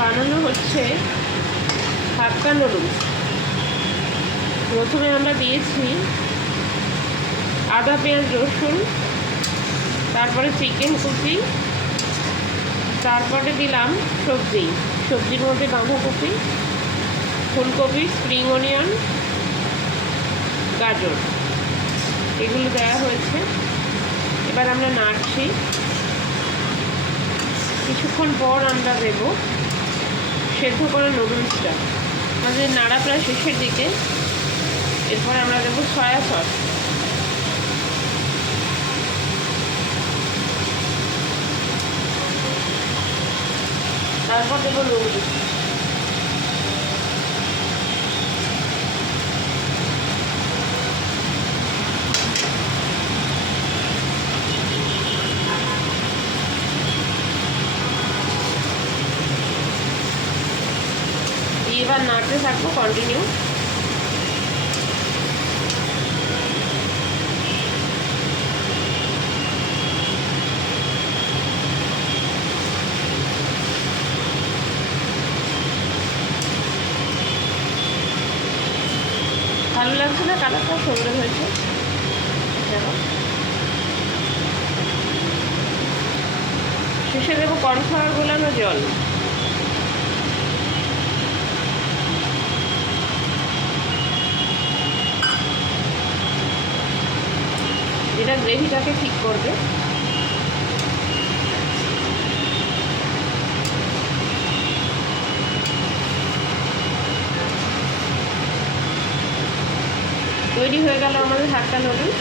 বানানো হচ্ছে হাক্কা নুডলস। প্রথমে আমরা দিয়েছি আদা পেঁয়াজ রসুন, তারপরে চিকেন কুচি, তারপরে দিলাম সবজির মধ্যে বাঁধাকপি, ফুলকপি, স্প্রিং অনিয়ন, গাজর, এগুলো দেওয়া হয়েছে। এবার আমরা নাড়ছি। কিছুক্ষণ পর আমরা দেব সেদ্ধ করা নুডলসটা। আমাদের নাড়া প্রায় শেষের দিকে। এরপর আমরা দেবো সয়া সস, তারপর দেবো নুডলস। এবার নাড়তে থাকবো কন্টিনিউ। ভালো লাগছে না? কালারটা সুন্দর হয়েছে। দেখো, শেষে দেবো কর্নফ্লাওয়ার গোলানো জল। এটা গ্রেভিটাকে ঠিক করবে। তৈরি হয়ে গেল আমাদের হাক্কা নুডলস।